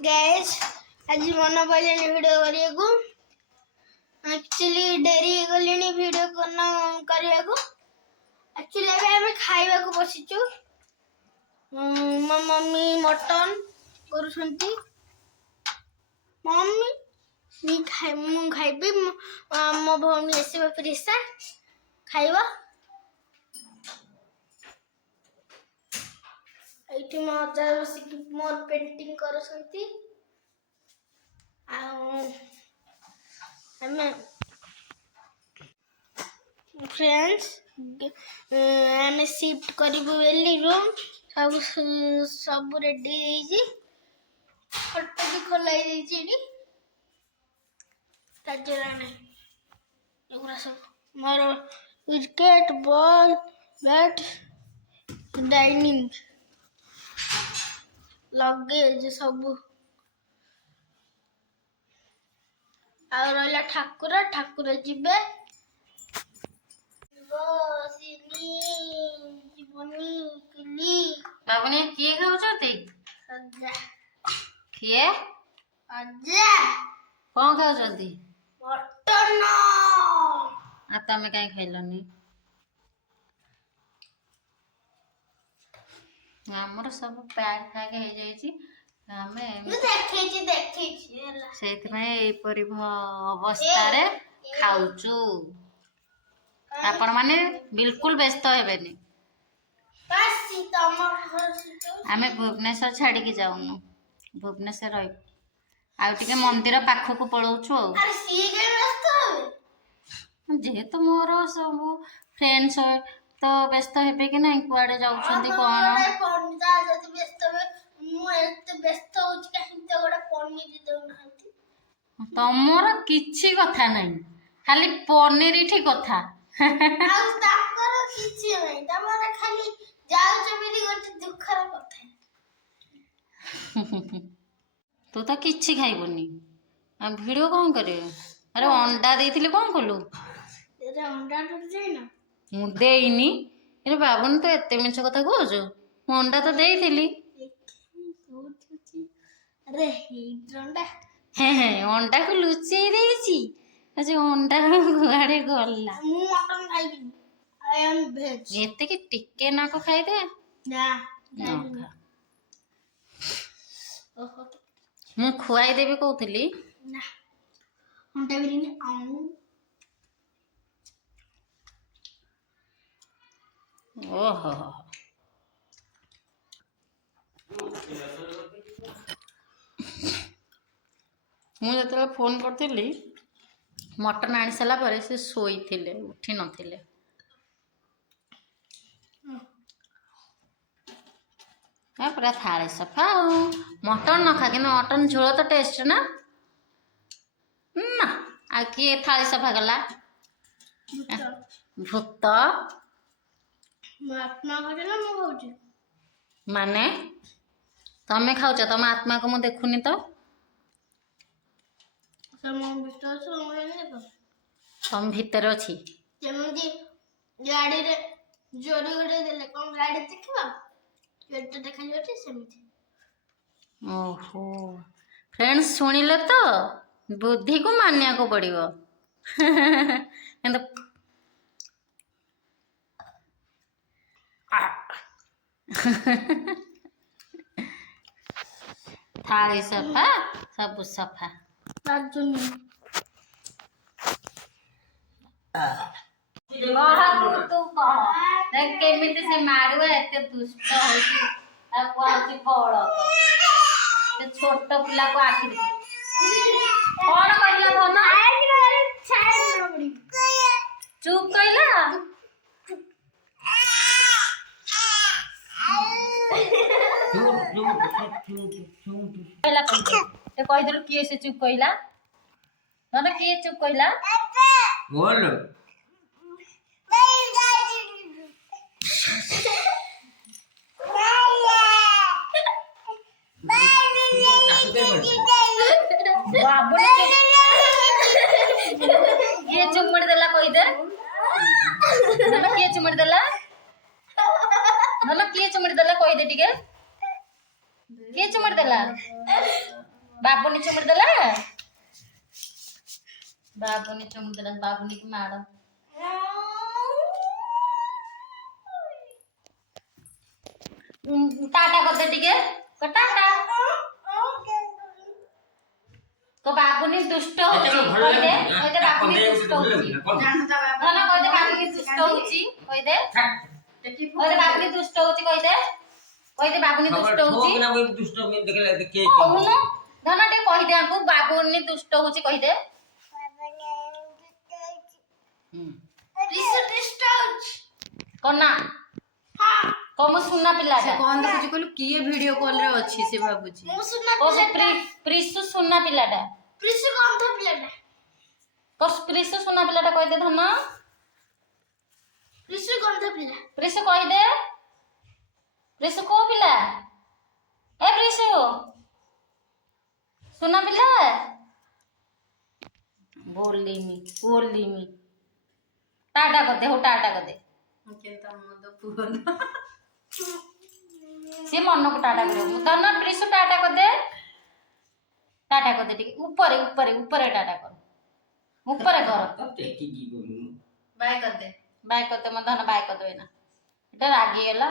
gas आज मन पड़े वीडियो करिया एक्चुअली डेरी गली वीडियो करिया एक्चुअली आम खाइबा को बसीचु मो मम्मी मटन करुछंती मम्मी मु खाइबी मो भौणी आसबा प्रिसा खाइबा एठी मो अजा बसिक मोर पेंटिंग करुछंती फ्रेंड्स आम शिफ्ट करूँ बेली रूम सब सब रेडी फोटो भी खोलाई सब मोर cricket ball bat dining luggage सब आ ठाकुर ठाकुर जीवे बाबुनी किए खाऊछते अजा किए अजा कौन खाऊछती मटन आ तमे काई खाइलनी हमर सब पैक खाके हे जाईची हमें से अवस्था रे खाऊचु आपण माने बिल्कुल व्यस्त हेबेनी आमे भुवनेश्वर छाड़ी के जाऊनु भुवनेश्वर रही आ टिके मंदिर पाखक पळौछु जेहेतु मोर सब फ्रेंड्स तो व्यस्त हेबे कि नहीं कुआडे जाउछंती कोन तमर किछि कथा नहीं खाली पनीर ठीक कथा तू तो किछि खाइबनी आ वीडियो कौन करे अरे अंडा देइथिले कौन कलु मु देइनी अरे बाबुन तो एते मिछ कथा कहछ मु अंडा तो देइथिली अरे हे हे अंडा को लुचेई देइची अच्छा अंडा कुआडे गला मु मटन खाइबी आई एम वेज एते कि टिके ना को खाइ दे ना ना ओहो मु खुआई देबी कहउथली ना अंडा बिरयानी आऊ ओहो मु जतले फोन करथिली मटन आनी सारा पर से सोई थिले उठी नथिले पूरा थाली सफा मटन न खा कि मटन झोल तो टेस्ट ना ना आ किए थाली सफा गला भूत माने तमे खाऊच तम आत्मा को मु देखुनी तो तम भीतर अच्छी गाड़ी रे जोड़ी गोड़े देले कौन गाड़ी देखबा पेट देखा जाउची सेमिति ओहो फ्रेंड्स सुनिले तो बुद्धि को मानिया को पड़िबो थाली सफा सब सफा केमिति से मारुआ एते दुष्ट होई आ कोची बड़ ते छोट पिला को आखि कोन कहिला धन चुप कइला कहिला ते कहि देलु किए से चुप कइला धन किए चुप कइला बोल किए चुम्मड़ी देला कहि दे किए चुम्मड़ी देला किए चुम्मड़ी देला कहि दे टिके किए चुम्मड़ी देला बाबूनी चुमुड़ देला बाबूनी चुमुड़ देला बाबूनी की मार टाटा कर दे टिके टाटा तो बाबूनी दुष्ट होची कहि दे बाबूनी दुष्ट होची धन कहि दे बाबूनी दुष्ट होची कहि दे बाबूनी दुष्ट होची कहि दे बाबूनी दुष्ट होची ना कोई दुष्ट में देखे कहूनु धन टे कहि दे हमको बाबूनी दुष्ट होची कहि दे प्लीज डिस्टर्ब कना हां कम सुना पिला से कौन देखुची कहलु किए वीडियो कॉल रे अछि से बाबूजी मु सुना ओ प्रिसु सुना पिलाटा प्लीज कौन था प्लेट कस प्रिसु सुना पिलाटा कहि दे धन प्लीज कौन था प्लेट प्रिसु कहि दे प्रिसु को पिला ए प्रिसु सुना पिला बोली मी टाटा कर दे हो टाटा कर दे केता मद पुरन से मन को टाटा करो धन प्रिसु टाटा कर दे ठीक ऊपर टाटा कर ऊपर कर तब देखी की बाय कर दे बाय करते मत धन बाय कर दे ना এটা রাগি এলা